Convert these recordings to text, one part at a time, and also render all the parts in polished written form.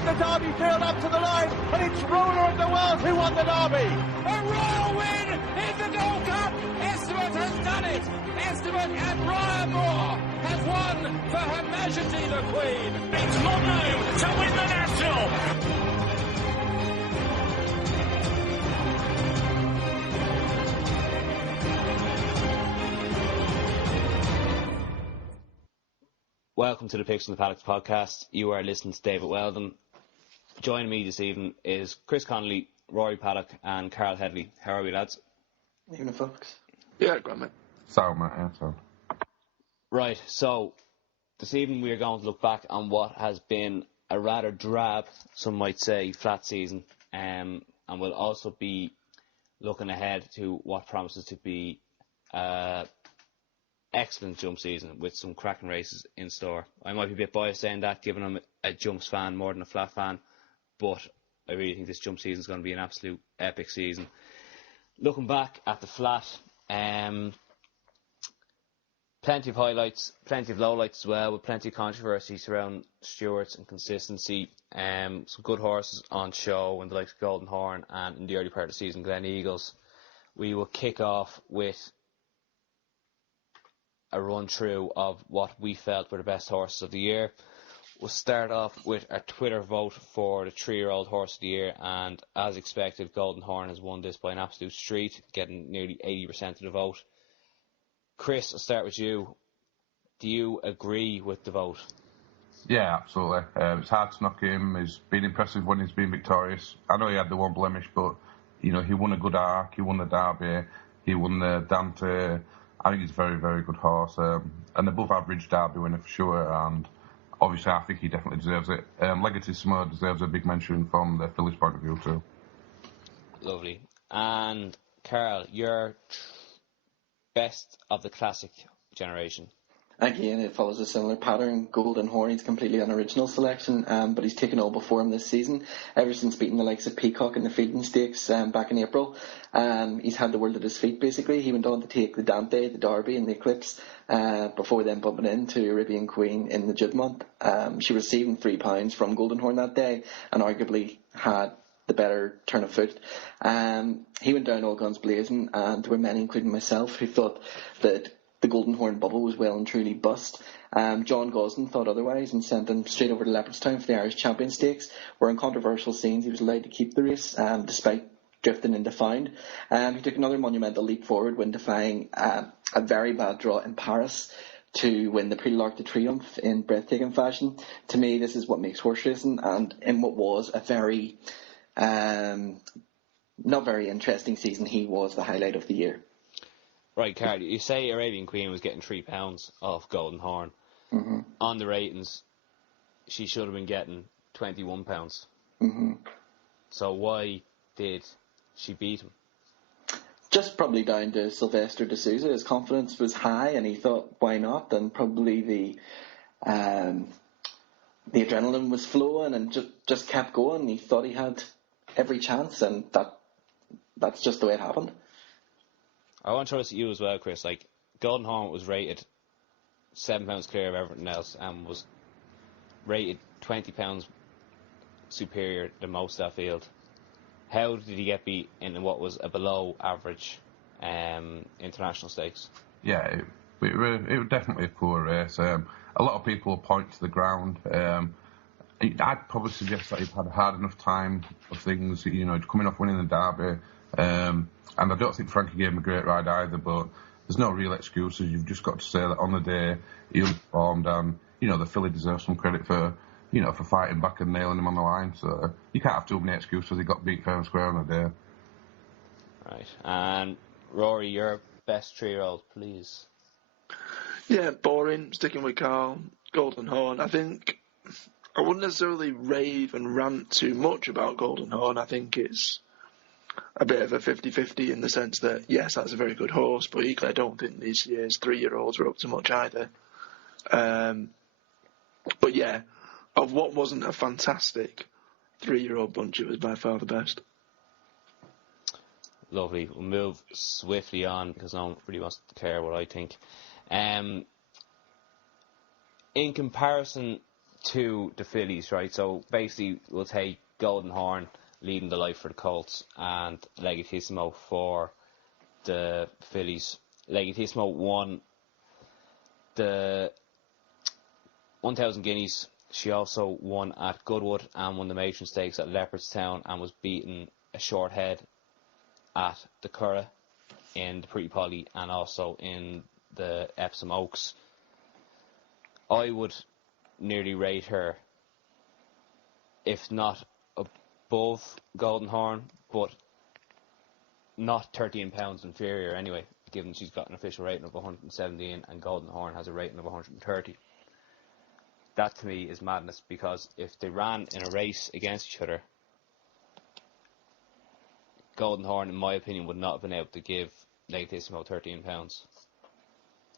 lead the Derby field up to the line, and it's Ruler of the World who won the Derby. A royal win in the Gold Cup. Esteban has done it. Esteban and Ryan Moore have won for Her Majesty the Queen. It's Mono to win the National. Welcome to the Picks on the Paddocks podcast. You are listening to David Weldon. Joining me this evening is Chris Connolly, Rory Paddock and Carl Headley. How are we, lads? Evening, folks. Yeah, go on, mate. So, mate, yeah, so. Right, so this evening we are going to look back on what has been a rather drab, some might say, flat season. And we'll also be looking ahead to what promises to be excellent jump season with some cracking races in store. I might be a bit biased saying that, given I'm a jumps fan more than a flat fan, but I really think this jump season is going to be an absolute epic season. Looking back at the flat, plenty of highlights, plenty of lowlights as well, with plenty of controversy surrounding stewards and consistency. Some good horses on show in the likes of Golden Horn and in the early part of the season, Glen Eagles. We will kick off with a run through of what we felt were the best horses of the year. We'll start off with our Twitter vote for the 3-year-old horse of the year, and as expected, Golden Horn has won this by an absolute street, getting nearly 80% of the vote. Chris, I'll start with you. Do you agree with the vote? Yeah, absolutely. It's hard to knock him. He's been impressive when he's been victorious. I know he had the one blemish, but you know, he won a good arc, he won the Derby, he won the Dante. I think he's a very, very good horse. An above average Derby winner for sure, and obviously I think he definitely deserves it. Legacy Smart deserves a big mention from the Phillies point of view too. Lovely. And Carl, your best of the classic generation? Again, it follows a similar pattern. Golden Horn, he's completely unoriginal selection, but he's taken all before him this season. Ever since beating the likes of Peacock in the Fielding Stakes back in April, he's had the world at his feet, basically. He went on to take the Dante, the Derby and the Eclipse before then bumping into Arabian Queen in the Juddmonth. She received £3 from Golden Horn that day and arguably had the better turn of foot. He went down all guns blazing, and there were many, including myself, who thought that the Golden Horn bubble was well and truly bust. John Gosden thought otherwise and sent him straight over to Leopardstown for the Irish Champion Stakes, where in controversial scenes he was allowed to keep the race despite drifting into found. He took another monumental leap forward when defying a very bad draw in Paris to win the Prix de l'Arc de Triomphe in breathtaking fashion. To me, this is what makes horse racing, and in what was a very not very interesting season, he was the highlight of the year. Right, Carl, you say Arabian Queen was getting £3 off Golden Horn. Mm-hmm. On the ratings, she should have been getting £21. Mm-hmm. So why did she beat him? Just probably down to Sylvester de Souza. His confidence was high and he thought, why not? And probably the adrenaline was flowing and just kept going. He thought he had every chance, and that's just the way it happened. I want to throw this at you as well, Chris. Like, Golden Horn was rated £7 clear of everything else and was rated £20 superior than most of that field. How did he get beat in what was a below average international stakes? Yeah, it was definitely a poor race. A lot of people point to the ground. I'd probably suggest that he'd had a hard enough time of things, you know, coming off winning the Derby. And I don't think Frankie gave him a great ride either, but there's no real excuses. You've just got to say that on the day he underperformed, and you know the filly deserves some credit for fighting back and nailing him on the line. So you can't have too many excuses. He got beat fair and square on the day. Right, and Rory, your best 3-year-old, please. Yeah, boring. Sticking with Carl. Golden Horn. I think I wouldn't necessarily rave and rant too much about Golden Horn. I think it's a bit of a 50-50 in the sense that, yes, that's a very good horse, but equally I don't think these years 3-year-olds are up to much either. But yeah, of what wasn't a fantastic 3-year-old bunch, it was by far the best. Lovely. We'll move swiftly on because no one really wants to care what I think. In comparison to the fillies, right? So basically, we'll take Golden Horn leading the light for the Colts and Legitissimo for the fillies. Legitissimo won the 1,000 guineas. She also won at Goodwood and won the Matron Stakes at Leopardstown and was beaten a short head at the Curragh in the Pretty Polly and also in the Epsom Oaks. I would nearly rate her, if not above Golden Horn, but not £13 inferior anyway, given she's got an official rating of 117 and Golden Horn has a rating of 130. That to me is madness, because if they ran in a race against each other, Golden Horn, in my opinion, would not have been able to give Legitissimo £13.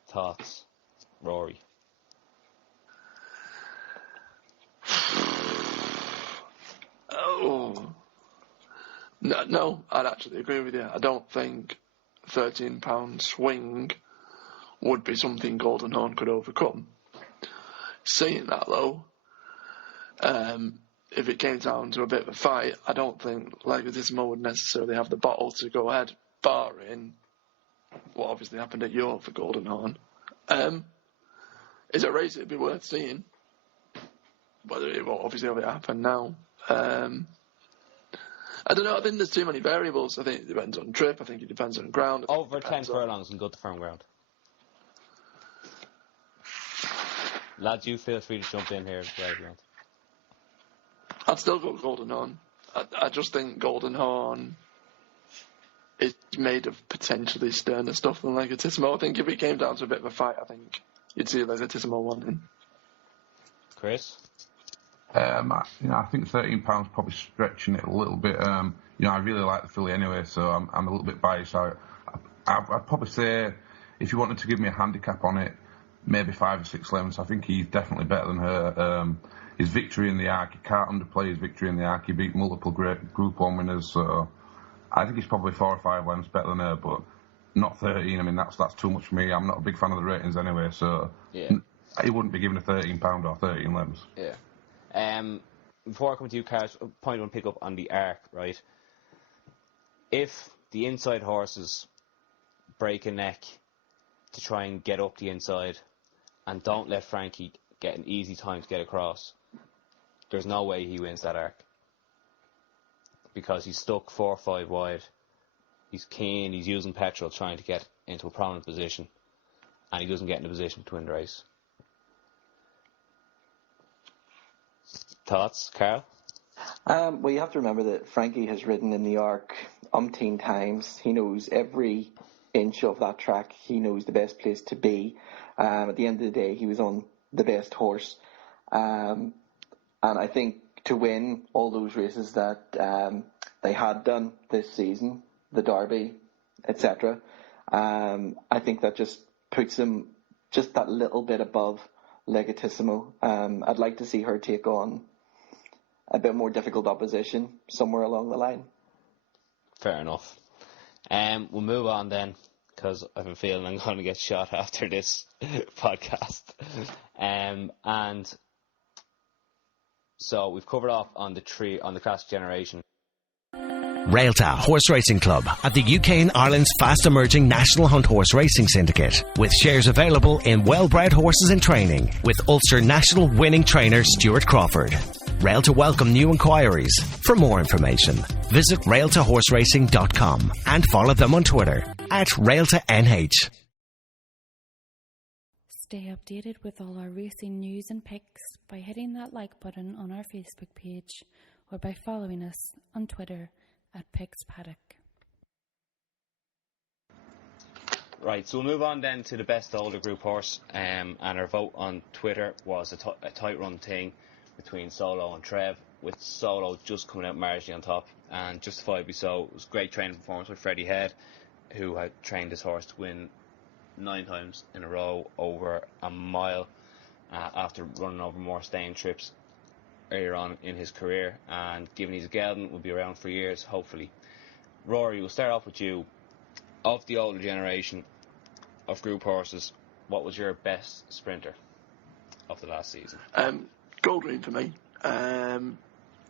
Thoughts, Rory? Oh. No, I'd actually agree with you. I don't think £13 swing would be something Golden Horn could overcome. Saying that though, if it came down to a bit of a fight, I don't think Legitissimo would necessarily have the bottle to go ahead, barring what obviously happened at York for Golden Horn. Is it a race it'd be worth seeing? Whether it will obviously have it happen now. I don't know, I think there's too many variables. I think it depends on trip, I think it depends on ground. Over 10 furlongs and good to firm ground. Lads, you feel free to jump in here as well if you want. I'd still go Golden Horn. I just think Golden Horn is made of potentially sterner stuff than Legitissimo. I think if it came down to a bit of a fight, I think you'd see Legitissimo winning. Chris? I think £13 probably stretching it a little bit. I really like the filly anyway, so I'm a little bit biased. I'd probably say, if you wanted to give me a handicap on it, maybe 5 or 6 lengths. I think he's definitely better than her. His victory in the Arc, you can't underplay his victory in the Arc. He beat multiple great Group 1 winners, so I think he's probably 4 or 5 lengths better than her, but not 13. I mean, that's too much for me. I'm not a big fan of the ratings anyway, so he wouldn't be given a £13 or 13 lengths. Yeah. Before I come to you, Carl, a point I want to pick up on the Arc, right? If the inside horses break a neck to try and get up the inside and don't let Frankie get an easy time to get across, there's no way he wins that Arc, because he's stuck 4 or 5 wide. He's keen, he's using petrol trying to get into a prominent position, and he doesn't get in a position to win the race. Thoughts, Carl? Well, you have to remember that Frankie has ridden in the Arc umpteen times. He knows every inch of that track. He knows the best place to be. At the end of the day, he was on the best horse. And I think to win all those races that they had done this season, the Derby, etc., I think that just puts him just that little bit above Legitissimo. I'd like to see her take on a bit more difficult opposition somewhere along the line. Fair enough. We'll move on then, because I have a feeling I'm going to get shot after this podcast. And so we've covered off on the classic generation. Railta Horse Racing Club at the UK and Ireland's fast emerging National Hunt Horse Racing Syndicate, with shares available in well-bred horses in training, with Ulster National winning trainer Stuart Crawford. Railta welcome new inquiries. For more information, visit railtahorseracing.com and follow them on Twitter at RailtaNH. Stay updated with all our racing news and picks by hitting that like button on our Facebook page or by following us on Twitter at Picks Paddock. Right, so we'll move on then to the best older group horse, and our vote on Twitter was a tight run thing between Solo and Trev, with Solo just coming out marginally on top, and justifiably so. It was a great training performance with Freddie Head, who had trained his horse to win 9 times in a row over a mile after running over more staying trips earlier on in his career, and given he's a gelding, will be around for years, hopefully. Rory, we'll start off with you. Of the older generation of group horses, what was your best sprinter of the last season? Goldream for me.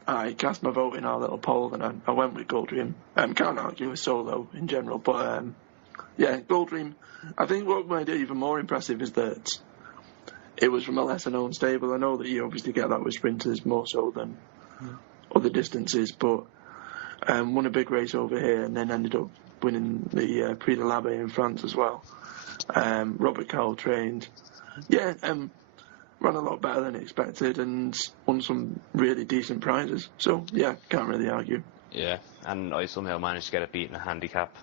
I cast my vote in our little poll and I went with Goldream. Can't argue with Solo in general, but yeah, Goldream. I think what made it even more impressive is that it was from a lesser known stable. I know that you obviously get that with sprinters more so than other distances, but won a big race over here and then ended up winning the Prix de l'Abbé in France as well. Robert Cowell trained. Yeah, ran a lot better than expected and won some really decent prizes. So, yeah, can't really argue. Yeah, and I somehow managed to get it beaten a handicap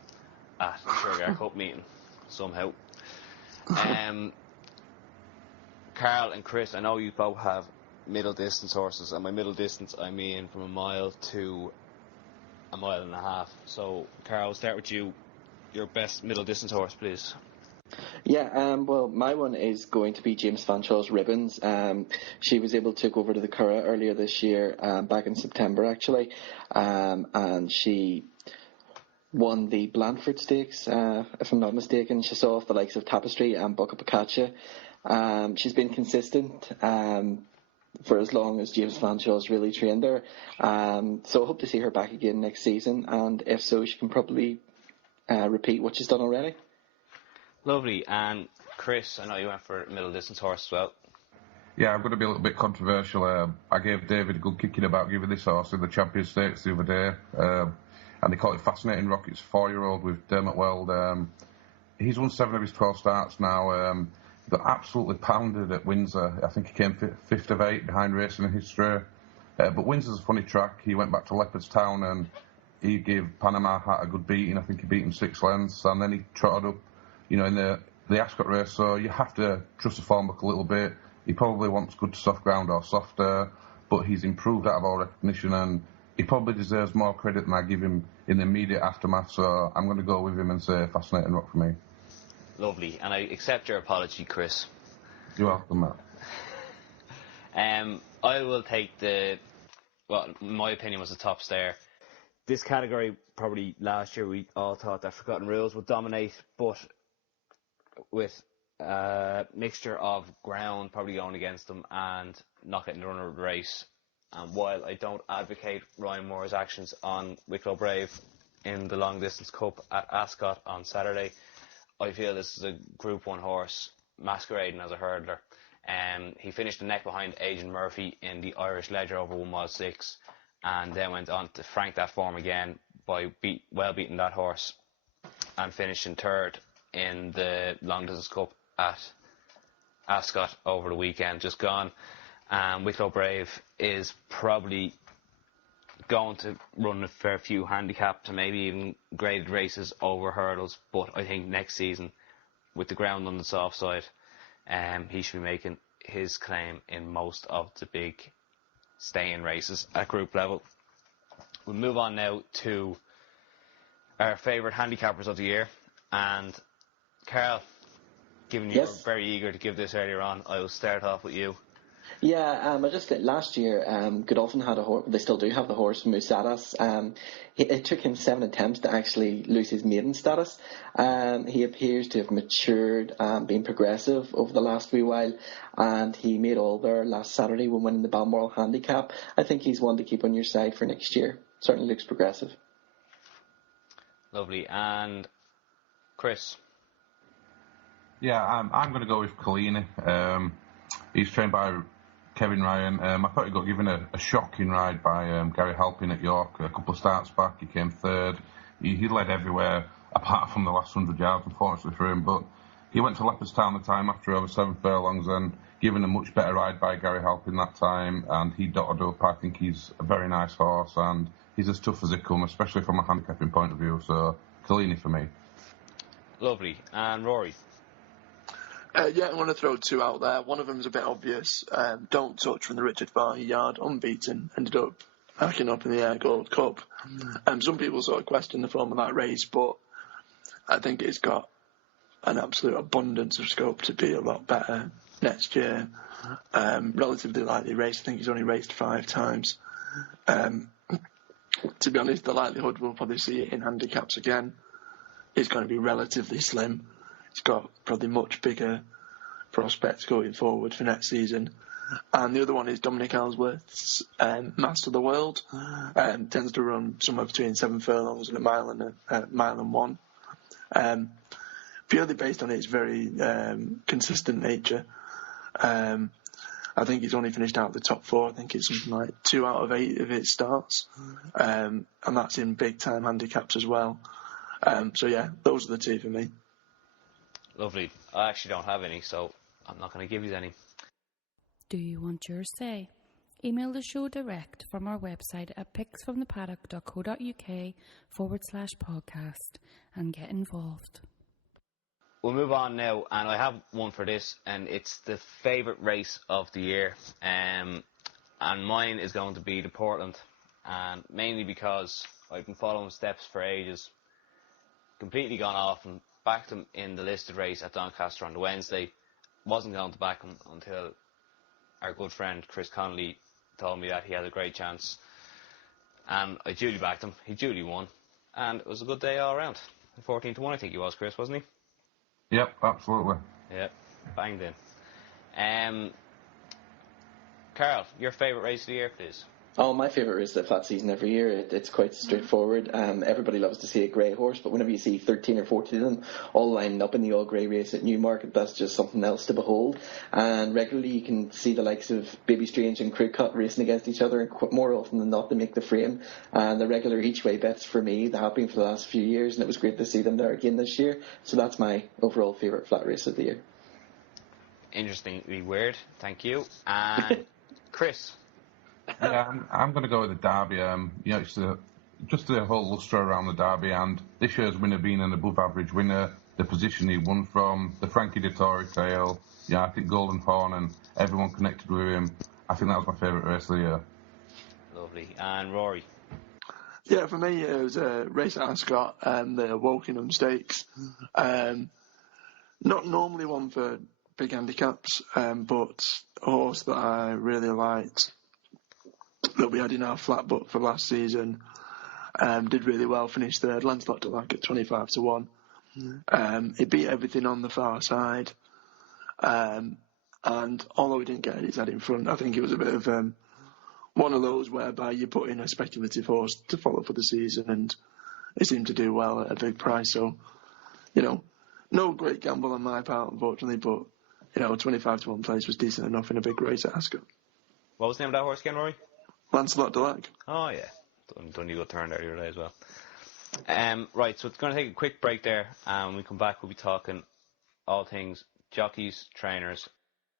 at the Sugar Cup meeting. Somehow. Carl and Chris, I know you both have middle distance horses, and by middle distance I mean from 1 mile to 1.5 miles. So, Carl, I'll start with you. Your best middle distance horse, please. Yeah, well, my one is going to be James Fanshaw's Ribbons. She was able to go over to the Curragh earlier this year, back in September actually, and she won the Blandford Stakes, if I'm not mistaken. She saw off the likes of Tapestry and Bucca Picaccia. She's been consistent for as long as James Fanshaw's really trained her. So I hope to see her back again next season, and if so, she can probably repeat what she's done already. Lovely. And Chris, I know you went for a middle distance horse as well. Yeah, I'm going to be a little bit controversial. I gave David a good kicking about giving this horse in the Champion Stakes the other day. And they call it Fascinating Rocket's 4-year-old with Dermot Weld. He's won 7 of his 12 starts now. Got absolutely pounded at Windsor. I think he came 5th of 8 behind Racing in History. But Windsor's a funny track. He went back to Leopardstown and he gave Panama Hat a good beating. I think he beat him 6 lengths. And then he trotted up, in the Ascot race. So you have to trust the form book a little bit. He probably wants good soft ground or softer, but he's improved out of all recognition and he probably deserves more credit than I give him in the immediate aftermath. So I'm going to go with him and say Fascinating Rock for me. Lovely. And I accept your apology, Chris. You're welcome, Matt. I will take in my opinion was the top stair. This category, probably last year we all thought that Forgotten Rules would dominate, but with a mixture of ground probably going against them and not getting the runner of the race. And while I don't advocate Ryan Moore's actions on Wicklow Brave in the Long Distance Cup at Ascot on Saturday, I feel this is a Group 1 horse masquerading as a hurdler. He finished the neck behind Adrian Murphy in the Irish Ledger over 1 mile 6 and then went on to frank that form again by beating that horse and finishing 3rd in the Long Distance Cup at Ascot over the weekend just gone. Wicklow Brave is probably going to run a fair few handicapped and maybe even graded races over hurdles, but I think next season with the ground on the soft side he should be making his claim in most of the big stay-in races at group level. We'll move on now to our favourite handicappers of the year, and Carl, given you were very eager to give this earlier on, I will start off with you. Yeah, I just think last year Godolphin had a horse. They still do have the horse, Musadas. It took him 7 attempts to actually lose his maiden status. He appears to have matured and been progressive over the last wee while, and he made all there last Saturday when winning the Balmoral Handicap. I think he's one to keep on your side for next year. Certainly looks progressive. Lovely. And Chris? Yeah, I'm going to go with Collini. He's trained by Kevin Ryan. I thought he got given a shocking ride by Gary Halpin at York a couple of starts back. He came 3rd. He led everywhere apart from the last 100 yards, unfortunately for him. But he went to Leopardstown the time after over 7 furlongs and given a much better ride by Gary Halpin that time. And he dotted up. I think he's a very nice horse and he's as tough as it comes, especially from a handicapping point of view. So Collini for me. Lovely. And Rory? Yeah, I want to throw 2 out there. One of them is a bit obvious. Don't Touch from the Richard Fahey yard, unbeaten, ended up hacking up in the Air Gold Cup. Some people sort of question the form of that race, but I think it's got an absolute abundance of scope to be a lot better next year. Relatively lightly raced. I think he's only raced 5 times. To be honest, the likelihood we'll probably see it in handicaps again is going to be relatively slim. It's got probably much bigger prospects going forward for next season. And the other one is Dominic Ellsworth's Master of the World. Tends to run somewhere between 7 furlongs and a mile and one. Purely based on its very consistent nature. I think he's only finished out of the top 4. I think it's something like 2 out of 8 of its starts. And that's in big-time handicaps as well. So, yeah, those are the 2 for me. Lovely. I actually don't have any, so I'm not going to give you any. Do you want your say? Email the show direct from our website at picksfromthepaddock.co.uk/podcast and get involved. We'll move on now, and I have one for this, and it's the favourite race of the year. And mine is going to be the Portland, and mainly because I've been following steps for ages. Completely gone off and backed him in the listed race at Doncaster on the Wednesday. Wasn't going to back him until our good friend Chris Connolly told me that he had a great chance. And I duly backed him. He duly won. And it was a good day all around. 14-1 I think he was, Chris, wasn't he? Yep, absolutely. Yep, banged in. Carl, your favourite race of the year, please? Oh, my favourite race is the flat season every year. It's quite straightforward. Everybody loves to see a grey horse, but whenever you see 13 or 14 of them all lined up in the all-grey race at Newmarket, that's just something else to behold. And regularly you can see the likes of Baby Strange and Crew Cut racing against each other, and more often than not they make the frame. And the regular each-way bets for me, they have been for the last few years, and it was great to see them there again this year. So that's my overall favourite flat race of the year. Interestingly weird, thank you. And Chris? Yeah, I'm going to go with the Derby. It's just the whole lustre around the Derby, and this year's winner being an above-average winner, the position he won from, the Frankie Dettori tail, I think Golden Horn and everyone connected with him. I think that was my favourite race of the year. Lovely. And Rory? Yeah, for me it was a race at Ascot, the Wokingham Stakes. Not normally one for big handicaps, but a horse that I really liked, that we had in our flat book for last season, did really well, finished third. Lancelot Delac at 25-1. He beat everything on the far side, and although he didn't get his head in front, I think it was a bit of one of those whereby you put in a speculative horse to follow for the season, and he seemed to do well at a big price. So, no great gamble on my part, unfortunately, but 25-1 place was decent enough in a big race at Ascot. What was the name of that horse again, Rory? Lancelot Delac. Oh, yeah. Done you good turn there the other day as well. Right, so it's going to take a quick break there, and when we come back we'll be talking all things jockeys, trainers.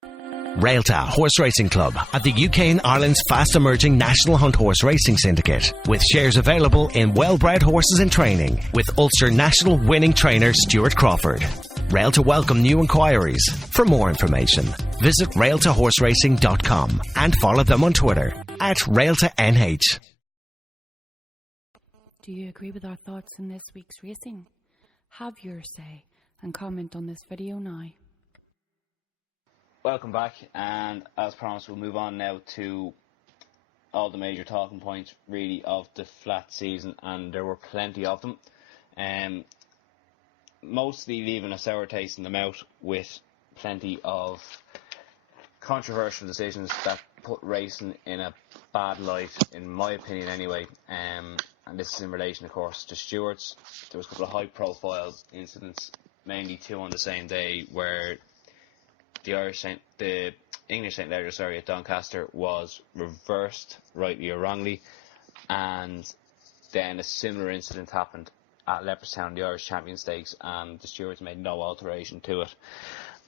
Railta Horse Racing Club at the UK and Ireland's fast emerging National Hunt Horse Racing Syndicate, with shares available in well-bred horses in training, with Ulster National winning trainer Stuart Crawford. Railta welcome new inquiries. For more information, visit railtahorseracing.com and follow them on Twitter at RailtaNH. Do you agree with our thoughts in this week's racing? Have your say and comment on this video now. Welcome back, and as promised we'll move on now to all the major talking points really of the flat season, and there were plenty of them. Mostly leaving a sour taste in the mouth, with plenty of controversial decisions that put racing in a bad light, in my opinion anyway. And this is in relation, of course, to stewards. There was a couple of high-profile incidents, mainly 2 on the same day, where the English St. Ledger, at Doncaster was reversed, rightly or wrongly, and then a similar incident happened at Leopardstown, the Irish Champion Stakes, and the stewards made no alteration to it.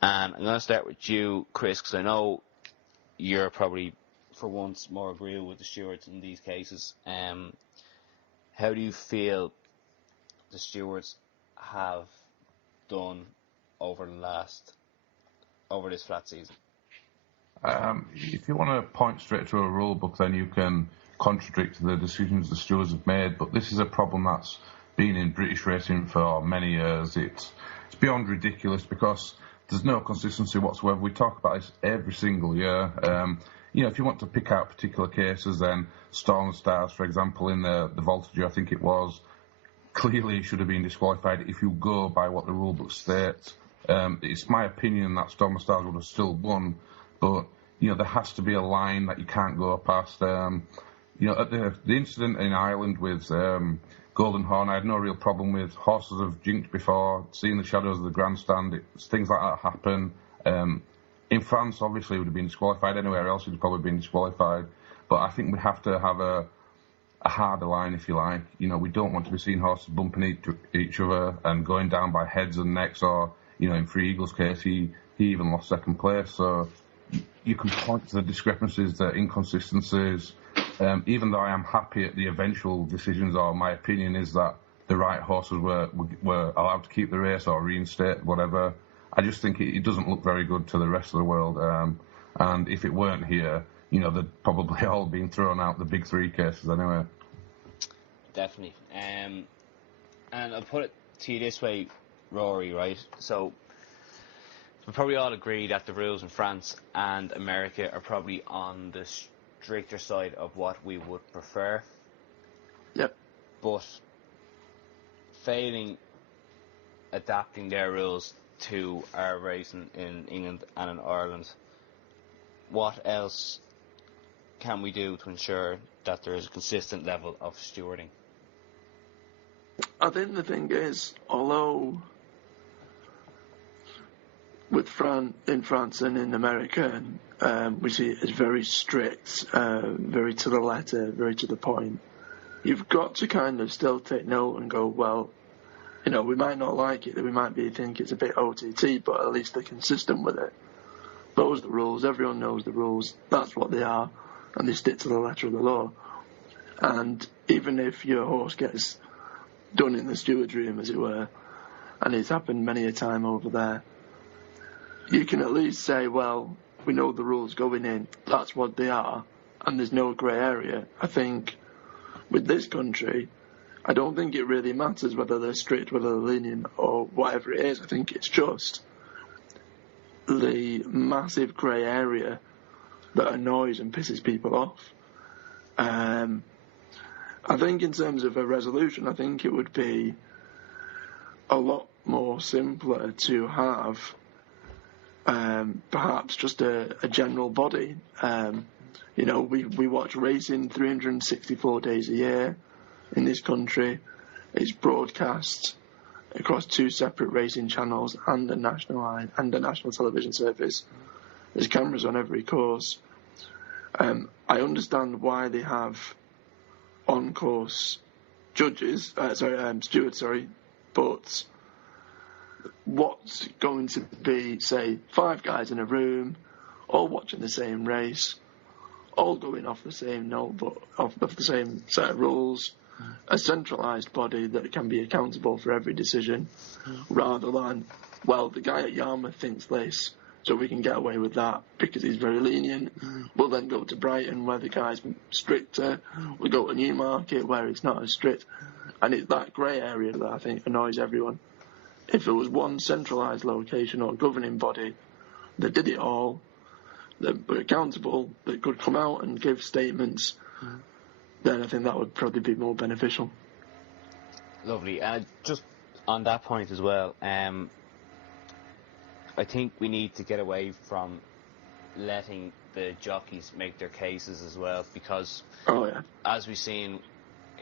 I'm going to start with you, Chris, because I know you're probably, for once, more agreeable with the stewards in these cases. How do you feel the stewards have done over this flat season? If you want to point straight to a rule book, then you can contradict the decisions the stewards have made, but this is a problem that's been in British racing for many years. It's beyond ridiculous because there's no consistency whatsoever. We talk about this every single year. If you want to pick out particular cases, then Storm Stars, for example, in the Voltage, I think it was, clearly should have been disqualified if you go by what the rule book states. It's my opinion that Storm Stars would have still won, but there has to be a line that you can't go past. At the incident in Ireland with Golden Horn, I had no real problem with. Horses have jinked before, seeing the shadows of the grandstand, things like that happen. In France, obviously, he would have been disqualified. Anywhere else, he'd have probably been disqualified. But I think we have to have a harder line, if you like. We don't want to be seeing horses bumping each other and going down by heads and necks, or, in Free Eagle's case, he even lost second place. So you can point to the discrepancies, the inconsistencies. Even though I am happy at the eventual decisions, or my opinion is that the right horses were allowed to keep the race or reinstate, whatever, I just think it doesn't look very good to the rest of the world. And if it weren't here, they'd probably all been thrown out, the big three cases anyway. Definitely. And I'll put it to you this way, Rory, right? So we probably all agree that the rules in France and America are probably on the stricter side of what we would prefer. Yep. But failing adapting their rules to our racing in England and in Ireland, what else can we do to ensure that there is a consistent level of stewarding? I think the thing is, although with in France and in America, we see it as very strict, very to the letter, very to the point. You've got to kind of still take note and go, well, we might not like it, we might think it's a bit OTT, but at least they're consistent with it. Those are the rules, everyone knows the rules, that's what they are, and they stick to the letter of the law. And even if your horse gets done in the steward's room, as it were, and it's happened many a time over there, you can at least say, well, we know the rules going in, that's what they are, and there's no grey area. I think with this country, I don't think it really matters whether they're strict, whether they're lenient, or whatever it is. I think it's just the massive grey area that annoys and pisses people off. I think in terms of a resolution, I think it would be a lot more simpler to have perhaps just a general body. We watch racing 364 days a year in this country. It's broadcast across 2 separate racing channels and a national line and a national television service. There's cameras on every course. I understand why they have on-course stewards, but what's going to be, say, 5 guys in a room, all watching the same race, all going off the same notebook, off the same set of rules, a centralised body that can be accountable for every decision, rather than, well, the guy at Yarmouth thinks this, so we can get away with that because he's very lenient. We'll then go to Brighton where the guy's stricter. We'll go to Newmarket where it's not as strict. And it's that grey area that I think annoys everyone. If there was one centralised location or governing body that did it all, that were accountable, that could come out and give statements, then I think that would probably be more beneficial. Lovely. Just on that point as well, I think we need to get away from letting the jockeys make their cases as well, because as we've seen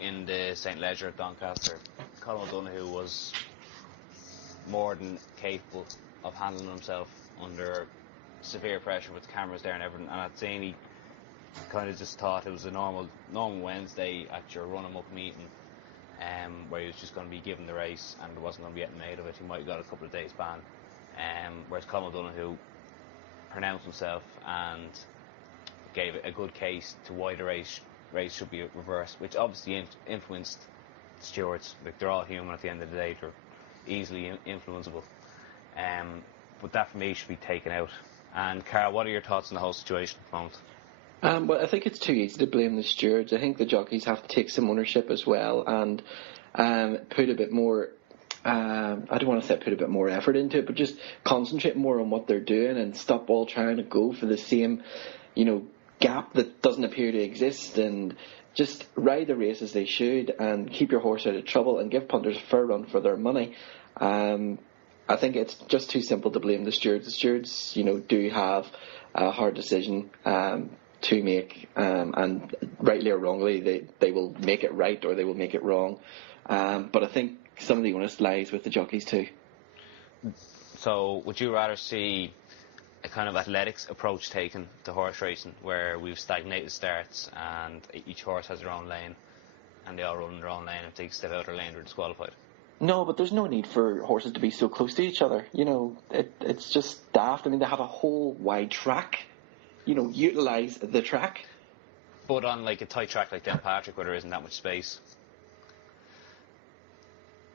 in the St. Leger at Doncaster, Colin O'Donoghue was more than capable of handling himself under severe pressure with cameras there and everything, and at Zane he kind of just thought it was a normal Wednesday at your run-em-up meeting, where he was just going to be given the race and there wasn't going to be anything made of it. He might have got a couple of days ban. Whereas Colin O'Donoghue pronounced himself and gave a good case to why the race should be reversed, which obviously influenced the stewards. Like, they're all human at the end of the day, they're easily influenceable. But that for me should be taken out. And Carl, what are your thoughts on the whole situation at the moment? Well, I think it's too easy to blame the stewards. I think the jockeys have to take some ownership as well and put a bit more. I don't want to say put a bit more effort into it, but just concentrate more on what they're doing and stop all trying to go for the same, gap that doesn't appear to exist, and just ride the race as they should and keep your horse out of trouble and give punters a fair run for their money. I think it's just too simple to blame the stewards. The stewards, do have a hard decision to make, and rightly or wrongly, they will make it right or they will make it wrong. But I think some of the onus lies with the jockeys too. So would you rather see a kind of athletics approach taken to horse racing, where we've stagnated starts and each horse has their own lane and they all run in their own lane, and if they step out of their lane they're disqualified? No, but there's no need for horses to be so close to each other. It's just daft. I mean, they have a whole wide track. Utilise the track. But on like a tight track like Patrick, where there isn't that much space,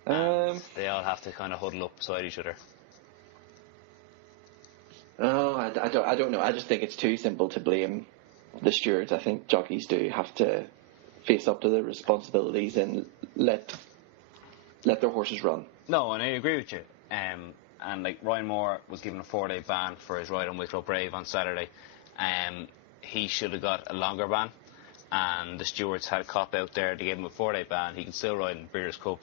they all have to kind of huddle up beside each other. Oh, I don't know. I just think it's too simple to blame the stewards. I think jockeys do have to face up to their responsibilities and let their horses run. No, and I agree with you. And like Ryan Moore was given a 4-day ban for his ride on Wicklow Brave on Saturday. He should have got a longer ban, and the stewards had a cop out there. They gave him a 4-day ban. He can still ride in the Breeders' Cup.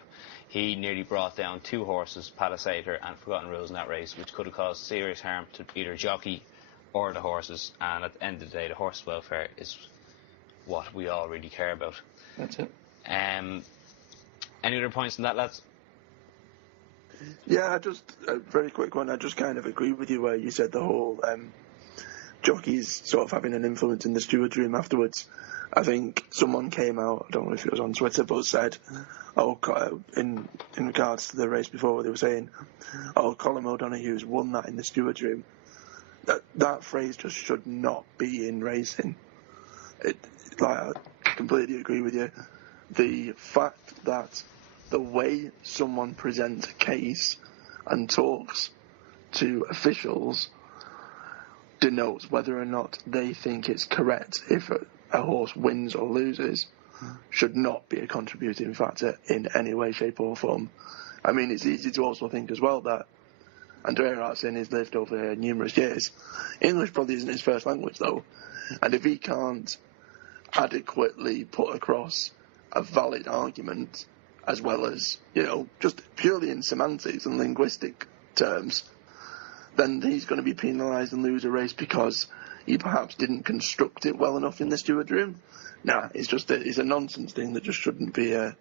He nearly brought down 2 horses, Palisader and Forgotten Rules, in that race, which could have caused serious harm to either jockey or the horses. And at the end of the day, the horse welfare is what we all really care about. That's it. Any other points on that, lads? Yeah, just a very quick one. I just kind of agree with you where you said the whole jockeys sort of having an influence in the steward's room afterwards. I think someone came out, I don't know if it was on Twitter, but said, in regards to the race before, they were saying, Colin O'Donoghue's won that in the steward's room. That phrase just should not be in racing. I completely agree with you. The fact that the way someone presents a case and talks to officials denotes whether or not they think it's correct if a horse wins or loses should not be a contributing factor in any way, shape or form. I mean, it's easy to also think as well that Andrea Artsin has lived over numerous years. English probably isn't his first language though, and if he can't adequately put across a valid argument as well as, just purely in semantics and linguistic terms, then he's going to be penalised and lose a race because he perhaps didn't construct it well enough in the steward room. Nah, it's a nonsense thing that just shouldn't be a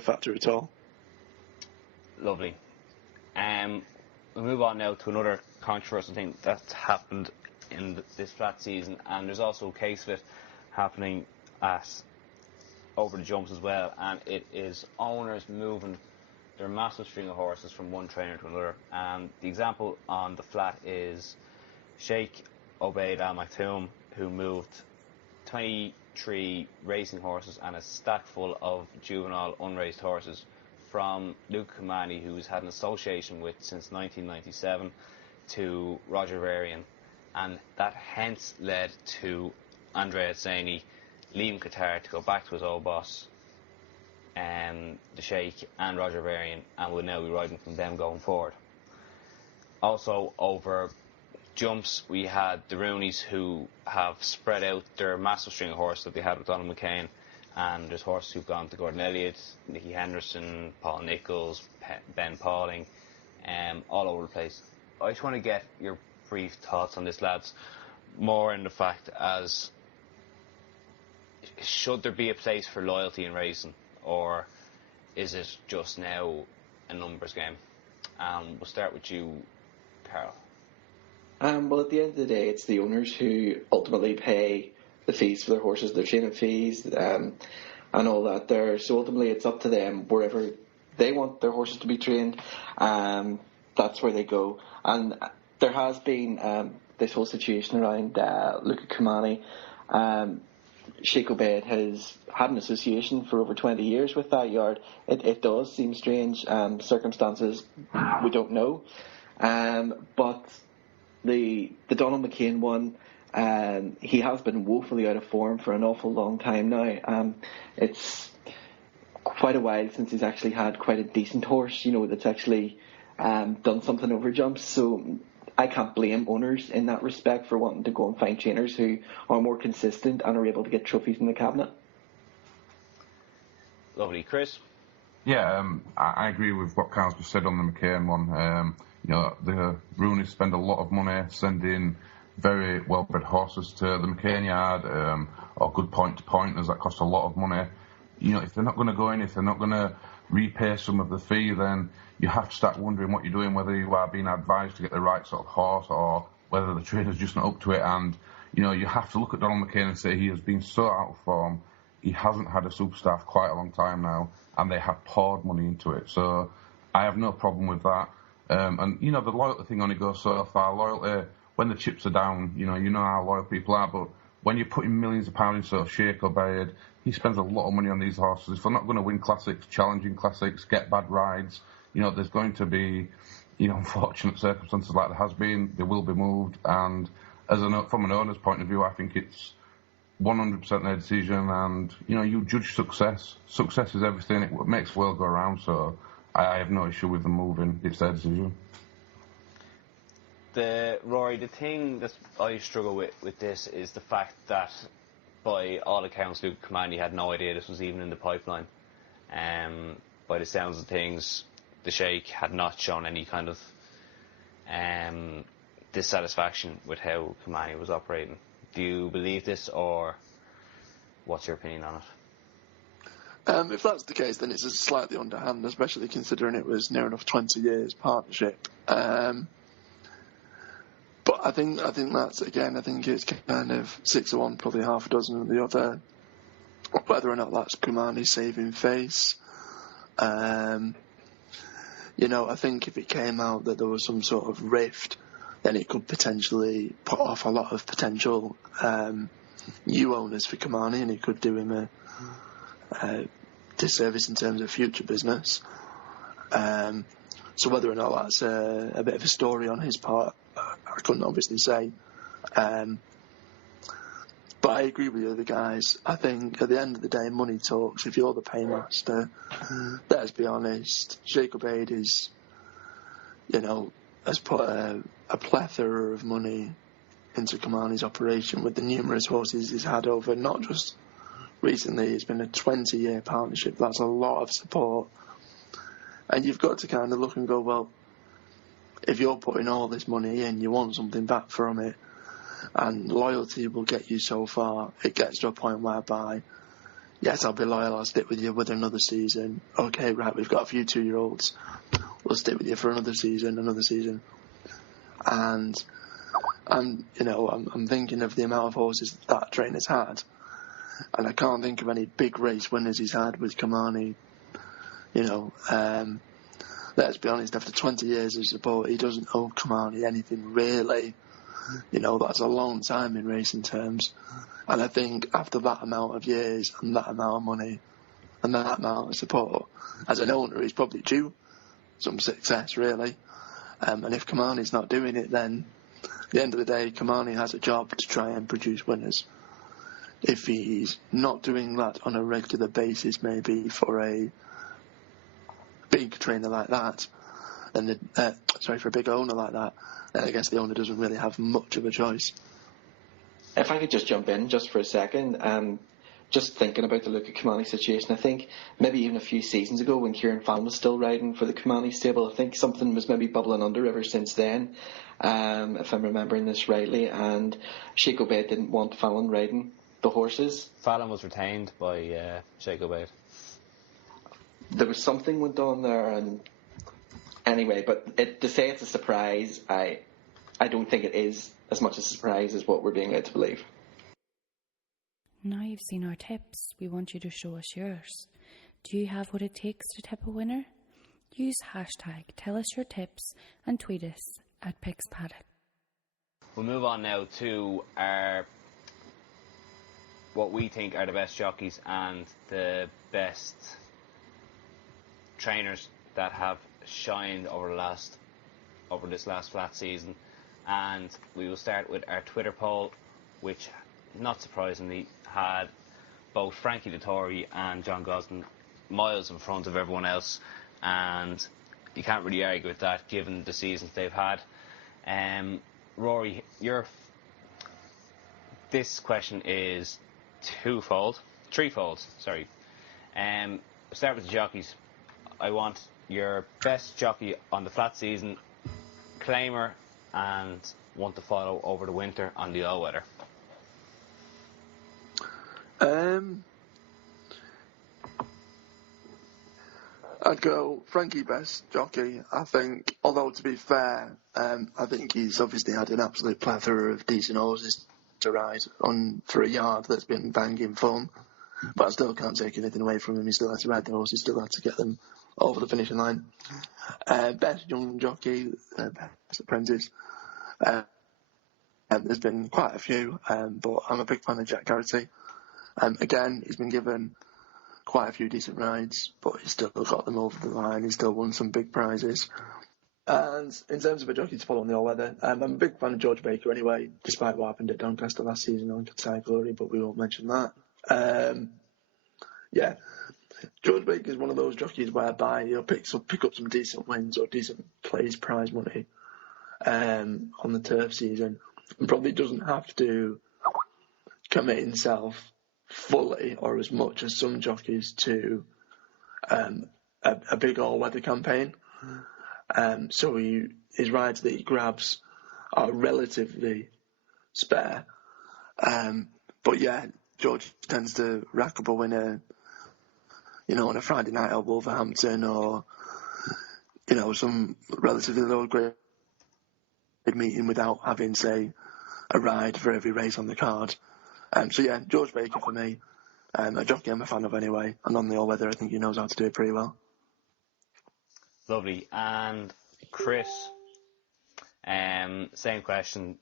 factor at all. Lovely. We'll move on now to another controversial thing that's happened in this flat season, and there's also a case of it happening over the jumps as well, and it is owners moving their massive string of horses from one trainer to another. And the example on the flat is Sheikh Obeid Al Maktoum, who moved 23 racing horses and a stack full of juvenile unraced horses from Luke Kamani, who's had an association with since 1997, to Roger Varian, and that hence led to Andrea Zaini leaving Qatar to go back to his old boss, the Sheikh and Roger Varian, and will now be riding from them going forward. Also over jumps, we had the Rooneys, who have spread out their massive string of horses that they had with Donald McCain, and there's horses who've gone to Gordon Elliott, Nicky Henderson, Paul Nichols, Ben Pauling, all over the place. I just want to get your brief thoughts on this, lads, more in the fact as should there be a place for loyalty in racing, or is it just now a numbers game? We'll start with you, Carl. Well, at the end of the day, it's the owners who ultimately pay the fees for their horses, their training fees, and all that there. So ultimately, it's up to them wherever they want their horses to be trained. That's where they go. And there has been this whole situation around Luca Kamani. Sheikh Obeid has had an association for over 20 years with that yard. It does seem strange. Circumstances we don't know. But the Donald McCain one, he has been woefully out of form for an awful long time now. It's quite a while since he's actually had quite a decent horse, that's actually done something over jumps. So I can't blame owners in that respect for wanting to go and find trainers who are more consistent and are able to get trophies in the cabinet. Lovely. Chris? Yeah, I agree with what Carl's just said on the McCain one. The Rooney spend a lot of money sending very well-bred horses to the McCain yard, or good point-to-pointers that cost a lot of money. If they're not going to go in, if they're not going to repay some of the fee, then you have to start wondering what you're doing, whether you are being advised to get the right sort of horse or whether the trainer's just not up to it. And, you have to look at Donald McCain and say he has been so out of form. He hasn't had a superstar for quite a long time now, and they have poured money into it. So I have no problem with that. And the loyalty thing only goes so far. Loyalty, when the chips are down, you know how loyal people are, but when you're putting millions of pounds into Sheikh Obeid, he spends a lot of money on these horses. If they're not going to win classics, challenging classics, get bad rides, there's going to be, unfortunate circumstances like there has been. They will be moved. And from an owner's point of view, I think it's 100% their decision. And, you judge success. Success is everything. It makes the world go around. So I have no issue with them moving. It's their decision. Rory, the thing that I struggle with this is the fact that, by all accounts, Luke Comandi had no idea this was even in the pipeline. By the sounds of things, the Sheikh had not shown any kind of dissatisfaction with how Comandi was operating. Do you believe this, or what's your opinion on it? If that's the case, then it's slightly underhand, especially considering it was near enough 20 years partnership. But I think that's, again, I think it's kind of 6 of one, probably half a dozen of the other. Whether or not that's Kumani saving face. I think if it came out that there was some sort of rift, then it could potentially put off a lot of potential new owners for Kumani, and it could do him a disservice in terms of future business. So whether or not that's a bit of a story on his part, I couldn't obviously say. But I agree with the other guys. I think at the end of the day, money talks. If you're the paymaster, let's be honest, Sheikh Obeid is, has put a plethora of money into Kamani's operation with the numerous horses he's had over, not just recently, it's been a 20-year partnership. That's a lot of support. And you've got to kind of look and go, well, if you're putting all this money in, you want something back from it. And loyalty will get you so far. It gets to a point whereby, yes, I'll be loyal, I'll stick with you with another season. Okay, right, we've got a few 2-year-olds. We'll stick with you for another season. And I'm thinking of the amount of horses that trainer's had. And I can't think of any big race winners he's had with Kamani. Let's be honest, after 20 years of support, he doesn't owe Kamani anything really. That's a long time in racing terms. And I think after that amount of years and that amount of money and that amount of support, as an owner, he's probably due some success, really. And if Kamani's not doing it, then at the end of the day, Kamani has a job to try and produce winners. If he's not doing that on a regular basis, maybe for a big trainer like that, and for a big owner like that, then I guess the owner doesn't really have much of a choice. If I could just jump in just for a second, just thinking about the Luca Kamani situation, I think maybe even a few seasons ago when Kieran Fallon was still riding for the Kamani stable, I think something was maybe bubbling under ever since then, if I'm remembering this rightly, and Sheikh Obeid didn't want Fallon riding the horses. Fallon was retained by Sheikh Obeid. There was something went on there, and anyway, but to say it's a surprise, I don't think it is as much a surprise as what we're being led to believe. Now you've seen our tips, we want you to show us yours. Do you have what it takes to tip a winner? Use hashtag tell us your tips and tweet us at PixPaddock. We'll move on now to what we think are the best jockeys and the best trainers that have shined over this last flat season, and we will start with our Twitter poll, which not surprisingly had both Frankie Dettori and John Gosden miles in front of everyone else, and you can't really argue with that given the seasons they've had. Rory, this question is threefold. Start with the jockeys. I want your best jockey on the flat season, claimer and want to follow over the winter on the all-weather? I'd go Frankie Best, jockey. I think, although to be fair, I think he's obviously had an absolute plethora of decent horses to ride on for a yard that's been banging fun. But I still can't take anything away from him. He still had to ride the horses, still had to get them over the finishing line. Best young jockey, best apprentice. There's been quite a few, but I'm a big fan of Jack Garrity. Again, he's been given quite a few decent rides, but he's still got them over the line. He's still won some big prizes. And in terms of a jockey to follow on the all-weather, I'm a big fan of George Baker anyway, despite what happened at Doncaster last season on Qatar Glory, but we won't mention that. George Baker is one of those jockeys whereby he'll pick up some decent wins or decent prize money on the turf season, and probably doesn't have to commit himself fully or as much as some jockeys to a big all-weather campaign. So his rides that he grabs are relatively spare. But yeah, George tends to rack up a winner, on a Friday night at Wolverhampton or, some relatively low-grade meeting without having, say, a ride for every race on the card. So yeah, George Baker for me, a jockey I'm a fan of anyway, and on the all-weather I think he knows how to do it pretty well. Lovely. And Chris, same question.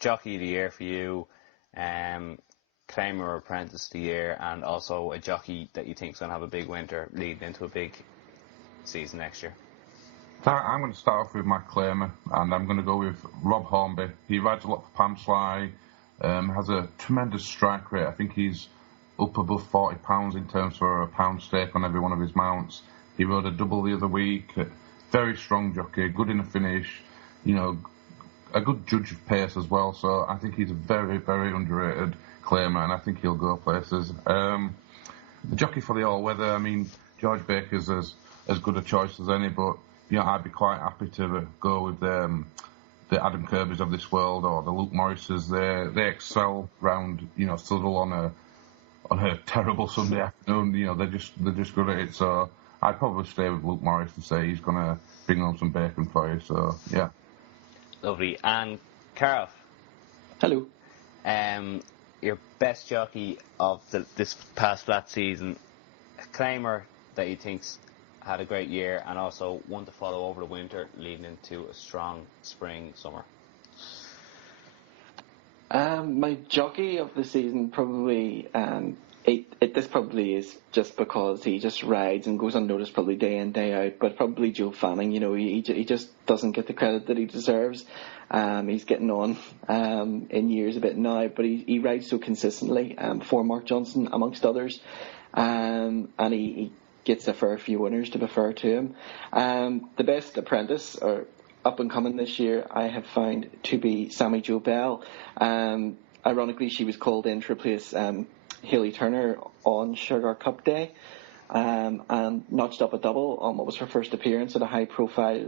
Jockey of the year for you, claimer or apprentice of the year, and also a jockey that you think is going to have a big winter leading into a big season next year. I'm going to start off with my claimer, and I'm going to go with Rob Hornby. He rides a lot for Pam Sly, has a tremendous strike rate. I think he's up above £40 in terms for a pound stake on every one of his mounts. He rode a double the other week. Very strong jockey, good in the finish, a good judge of pace as well. So I think he's a very, very underrated claimer, and I think he'll go places. The jockey for the all-weather, George Baker's as good a choice as any, but I'd be quite happy to go with the Adam Kirbys of this world or the Luke Morrises. They excel round Southwell on a terrible Sunday afternoon. They're just good at it. So I'd probably stay with Luke Morris and say he's going to bring on some bacon for you. So yeah. Lovely. And Carl. Hello. Your best jockey of this past flat season, a claimer that you think's had a great year, and also one to follow over the winter leading into a strong spring, summer. My jockey of the season probably, this probably is just because he just rides and goes unnoticed probably day in, day out, but probably Joe Fanning. He just doesn't get the credit that he deserves. He's getting on in years a bit now, but he rides so consistently for Mark Johnson amongst others, and he gets a fair few winners, to be fair to him. The best apprentice or up and coming this year I have found to be Sammy Jo Bell. Ironically, she was called in to replace Hayley Turner on Sugar Cup Day, and notched up a double on what was her first appearance at a high profile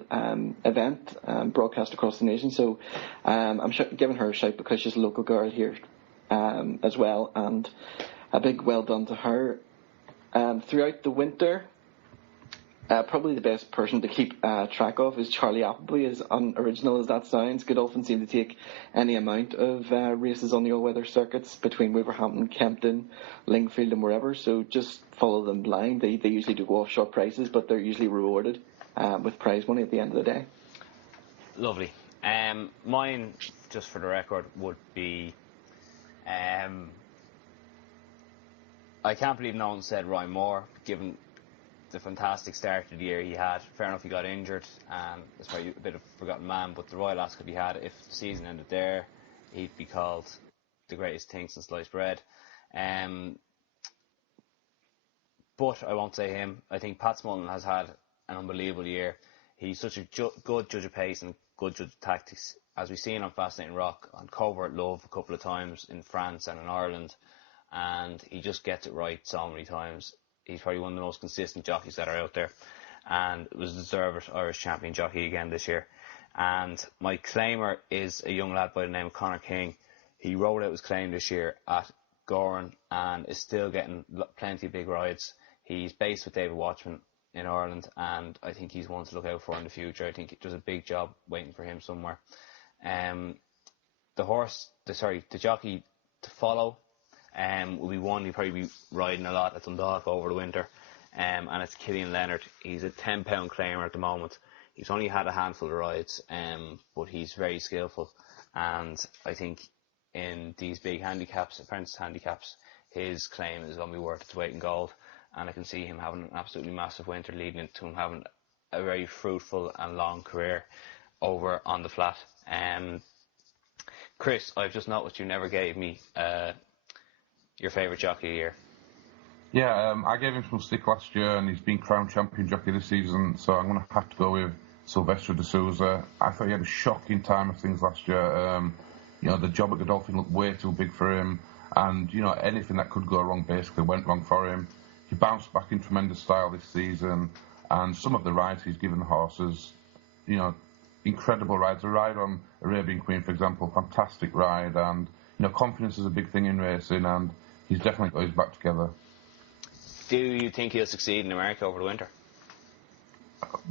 event broadcast across the nation. So I'm giving her a shout because she's a local girl here as well, and a big well done to her. Throughout the winter, probably the best person to keep track of is Charlie Appleby, as unoriginal as that sounds. Godolphin seem to take any amount of races on the all-weather circuits between Wolverhampton, Kempton, Lingfield and wherever, so just follow them blind. They usually do go off short prices, but they're usually rewarded with prize money at the end of the day. Lovely. Mine, just for the record, would be I can't believe no one said Roy Moore, given the fantastic start to the year he had. Fair enough, he got injured, and it's probably a bit of a forgotten man, but the Royal Ascot he had, if the season ended there, he'd be called the greatest thing since sliced bread. But I won't say him. I think Pat Smullen has had an unbelievable year. He's such a good judge of pace and good judge of tactics, as we've seen on Fascinating Rock, on Covert Love a couple of times in France and in Ireland, and he just gets it right so many times. He's probably one of the most consistent jockeys that are out there, and was deserved Irish champion jockey again this year. And my claimer is a young lad by the name of Connor King. He rolled out his claim this year at Goran and is still getting plenty of big rides. He's based with David Watchman in Ireland, and I think he's one to look out for in the future. I think there's a big job waiting for him somewhere. The jockey to follow will be one he'll probably be riding a lot at Dundalk over the winter, and it's Killian Leonard. He's a £10 claimer at the moment. He's only had a handful of rides, but he's very skillful, and I think in these big handicaps, apprentice handicaps, his claim is going to be worth its weight in gold, and I can see him having an absolutely massive winter, leading into him having a very fruitful and long career over on the flat. Chris, I've just noticed you never gave me your favourite jockey of the year. Yeah, I gave him some stick last year, and he's been crowned champion jockey this season, so I'm going to have to go with Silvestre de Souza. I thought he had a shocking time of things last year. The job at Godolphin looked way too big for him, and anything that could go wrong basically went wrong for him. He bounced back in tremendous style this season, and some of the rides he's given the horses, incredible rides. A ride on Arabian Queen, for example, fantastic ride, and confidence is a big thing in racing, and he's definitely got his back together. Do you think he'll succeed in America over the winter?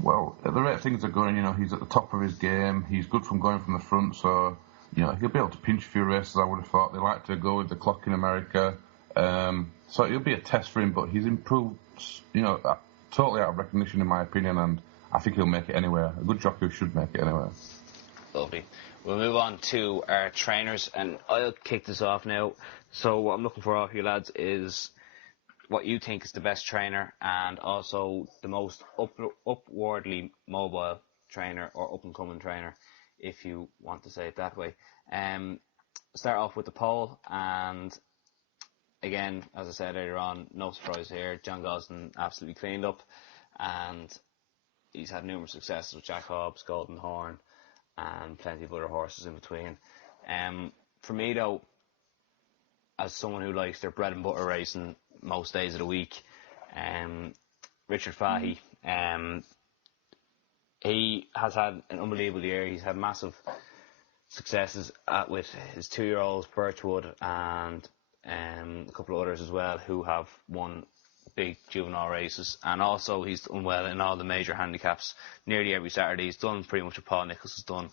Well, at the rate things are going, he's at the top of his game. He's good from going from the front, so he'll be able to pinch a few races. I would have thought they like to go with the clock in America, so it'll be a test for him. But he's improved, totally out of recognition in my opinion, and I think he'll make it anywhere. A good jockey should make it anywhere. Lovely. We'll move on to our trainers, and I'll kick this off now. So what I'm looking for off you lads is what you think is the best trainer, and also the most upwardly mobile trainer, or up-and-coming trainer, if you want to say it that way. Start off with the poll, and again, as I said earlier on, no surprise here, John Gosden absolutely cleaned up, and he's had numerous successes with Jack Hobbs, Golden Horn, and plenty of other horses in between. For me though, as someone who likes their bread and butter racing most days of the week, Richard Fahey, he has had an unbelievable year. He's had massive successes with his 2-year-olds, Birchwood, and a couple of others as well, who have won big juvenile races, and also he's done well in all the major handicaps nearly every Saturday. He's done pretty much what Paul Nicholls has done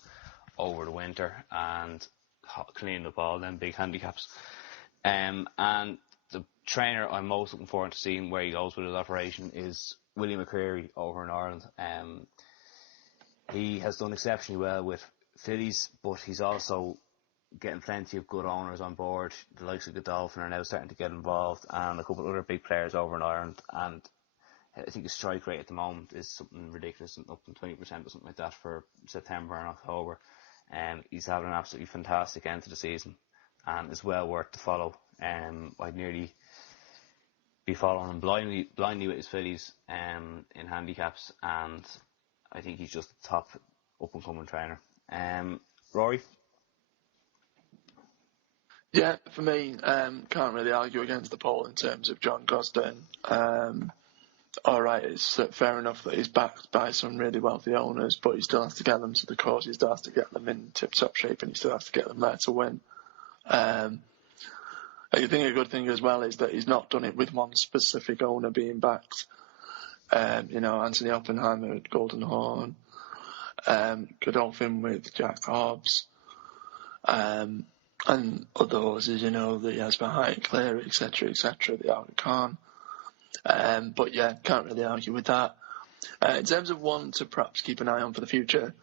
over the winter, and cleaned up all them big handicaps. And the trainer I'm most looking forward to seeing where he goes with his operation is William McCreary over in Ireland. He has done exceptionally well with fillies, but he's also getting plenty of good owners on board. The likes of Godolphin are now starting to get involved, and a couple of other big players over in Ireland. And I think his strike rate at the moment is something ridiculous, up to 20% or something like that for September and October. He's having an absolutely fantastic end to the season, and is well worth the follow. I'd nearly be following him blindly with his fillies in handicaps, and I think he's just a top up-and-coming trainer. Rory? Yeah, for me, can't really argue against the poll in terms of John Gosden. Alright, it's fair enough that he's backed by some really wealthy owners, but he still has to get them to the course, he still has to get them in tip-top shape, and he still has to get them there to win. I think a good thing as well is that he's not done it with one specific owner being backed. Anthony Oppenheimer at Golden Horn, Godolphin with Jack Hobbs, and other horses, that he has behind Clare, etc., the Aga Khan. But yeah, can't really argue with that. In terms of one to perhaps keep an eye on for the future,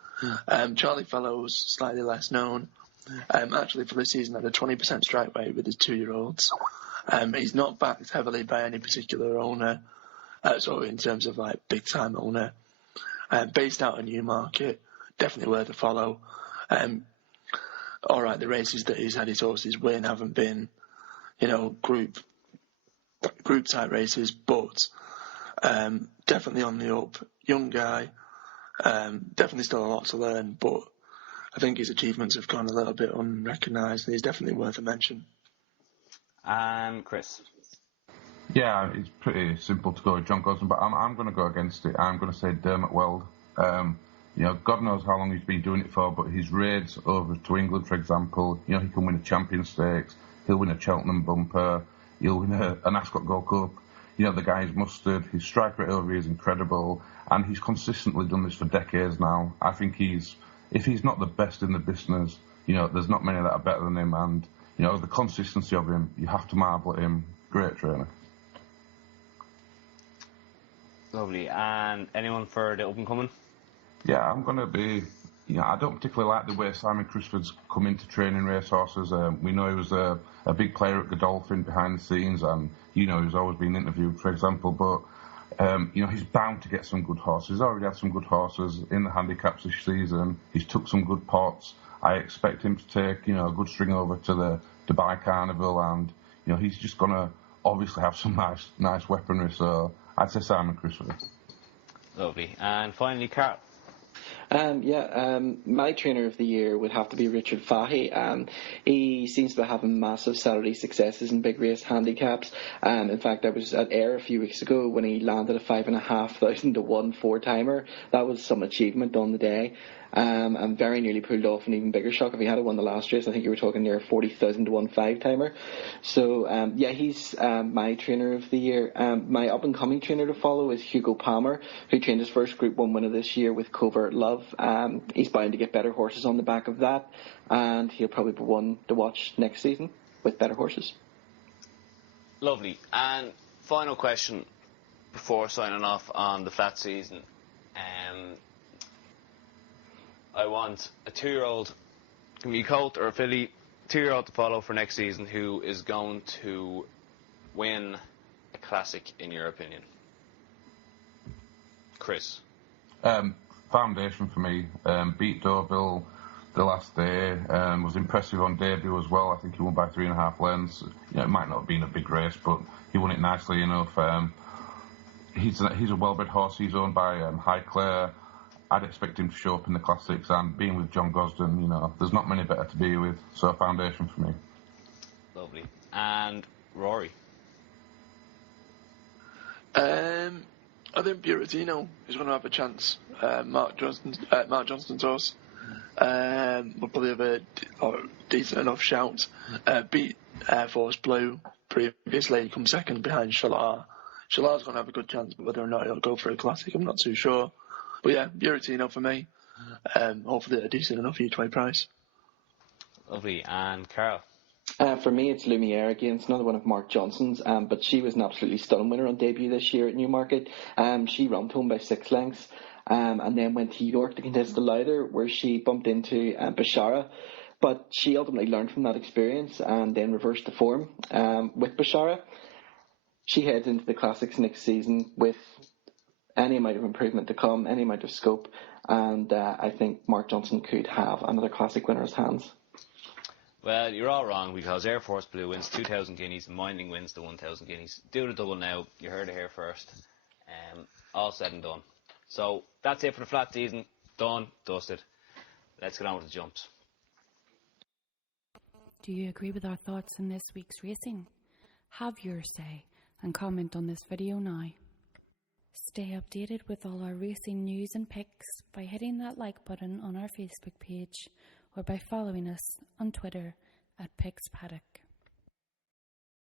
Charlie Fellows, slightly less known, actually for this season had a 20% strike rate with his 2-year-olds. He's not backed heavily by any particular owner, so in terms of like big time owner, based out of Newmarket, definitely worth a follow. Alright, the races that he's had his horses win haven't been, group type races, but definitely on the up. Young guy, definitely still a lot to learn, but I think his achievements have gone a little bit unrecognised, and he's definitely worth a mention. And Chris? Yeah, it's pretty simple to go with John Gosden, but I'm going to go against it. I'm going to say Dermot Weld. God knows how long he's been doing it for, but his raids over to England, for example, he can win a Champion Stakes, he'll win a Cheltenham Bumper, he'll win an Ascot Gold Cup. The guy is mustard, his strike rate over here is incredible, and he's consistently done this for decades now. I think if he's not the best in the business, there's not many that are better than him, and, the consistency of him, you have to marvel at him. Great trainer. Lovely. And anyone for the up-and-coming? Yeah, I'm going to be... I don't particularly like the way Simon Crisford's come into training racehorses. We know he was a big player at Godolphin behind the scenes, and, he's always been interviewed, for example, but, he's bound to get some good horses. He's already had some good horses in the handicaps this season. He's took some good pots. I expect him to take, a good string over to the Dubai Carnival, and, he's just going to obviously have some nice weaponry, so I'd say Simon Crisford. Lovely. And finally, Carl. My trainer of the year would have to be Richard Fahey. He seems to be having massive Saturday successes in big race handicaps. In fact, I was at Ayr a few weeks ago when he landed a 5,500 to 1 4-timer. That was some achievement on the day. And very nearly pulled off an even bigger shock. If he had won the last race, I think you were talking near 40,000 to 1 5-timer. So, he's my trainer of the year. My up-and-coming trainer to follow is Hugo Palmer, who trained his first Group 1 winner this year with Covert Love. He's bound to get better horses on the back of that, and he'll probably be one to watch next season with better horses. Lovely. And final question before signing off on the flat season. I want a 2-year-old, can be a colt or a filly, 2-year-old to follow for next season who is going to win a classic, in your opinion. Chris? Foundation for me. Beat Deauville the last day. Was impressive on debut as well. I think he won by 3.5 lengths. It might not have been a big race, but he won it nicely enough. He's a well-bred horse. He's owned by Highclere. I'd expect him to show up in the classics, and being with John Gosden, there's not many better to be with, so a foundation for me. Lovely. And Rory? I think Buratino is going to have a chance. Mark Johnston's horse will probably have a decent enough shout. Beat Air Force Blue previously, come second behind Shalar. Shalar's going to have a good chance, but whether or not he'll go for a classic, I'm not too sure. But yeah, Buratino for me. Hopefully at a decent enough each-way price. Lovely. And Carol? For me, it's Lumiere again. It's another one of Mark Johnson's, but she was an absolutely stunning winner on debut this year at Newmarket. She romped home by 6 lengths, and then went to York to contest the Lowther, where she bumped into Bashara. But she ultimately learned from that experience and then reversed the form with Bashara. She heads into the Classics next season with any amount of improvement to come, any amount of scope, and I think Mark Johnson could have another Classic winner in his hands. Well, you're all wrong, because Air Force Blue wins 2,000 guineas and Minding wins the 1,000 guineas. Do the double now. You heard it here first. All said and done. So that's it for the flat season. Done, dusted. Let's get on with the jumps. Do you agree with our thoughts on this week's racing? Have your say and comment on this video now. Stay updated with all our racing news and picks by hitting that like button on our Facebook page or by following us on Twitter @PicksPaddock.